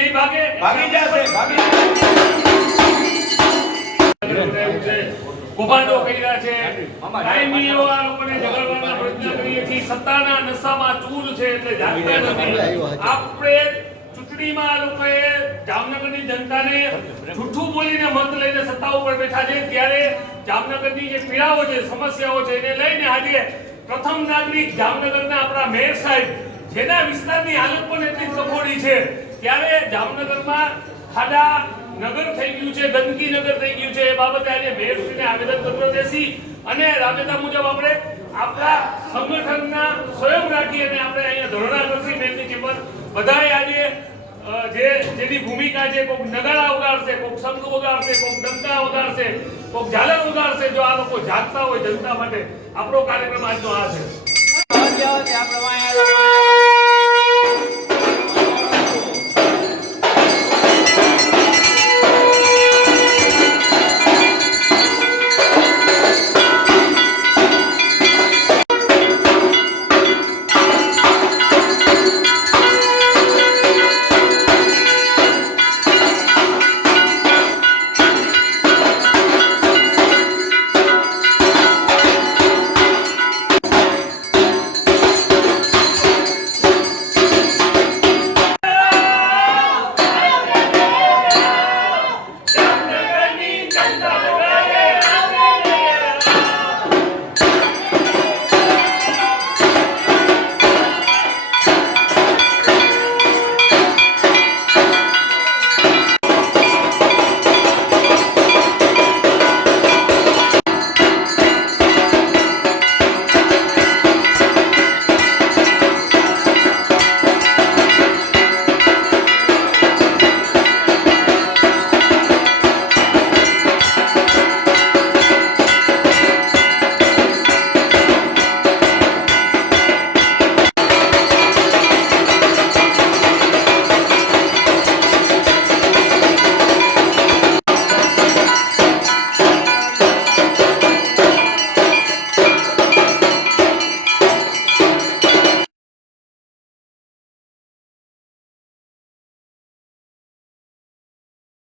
નહીં ભાગે, ભાગી જશે, ભાગી કૌભાંડો કર્યા છે, કાયમી એવા લોકોને ઝઘડવાના પ્રયત્ન કરીએ છીએ, સત્તાના નશામાં ચૂર છે એટલે જાગતા નથી. આપણે ચૂંટણીમાં લોકોએ જામનગરની જનતાને જૂઠું બોલીને મત લઈને સત્તા ઉપર બેઠા છે, ત્યારે જામનગરની જે પીડાઓ છે, સમસ્યાઓ છે એને લઈને આજે પ્રથમ નાગરિક જામનગરના આપણા મેયર સાહેબ, જેના વિસ્તારની હાલત પણ એટલી કફોડી છે, ત્યારે જામનગરમાં ખાડા નગર થઈ ગયું છે, ગંદકી નગર થઈ ગયું છે, એ બાબતે આજે મેયરશ્રીને આવેદનપત્ર દેશી અને રાબેતા મુજબ આપણે આપણા સંગઠનના સ્વયં રાખી અને આપણે અહીંયા ધોરણા કરશી મેયરની ચેમ્બર બધાએ આજે જેની ભૂમિકા છે, કોઈક નગાડા વગાડશે, કોઈક શંખ વગાડશે, કોઈક ડંકા વગાડશે, કોઈક ઝાલર વગાડશે. જો આ લોકો જાગતા હોય જનતા માટે, આપણો કાર્યક્રમ આજનો આ છે.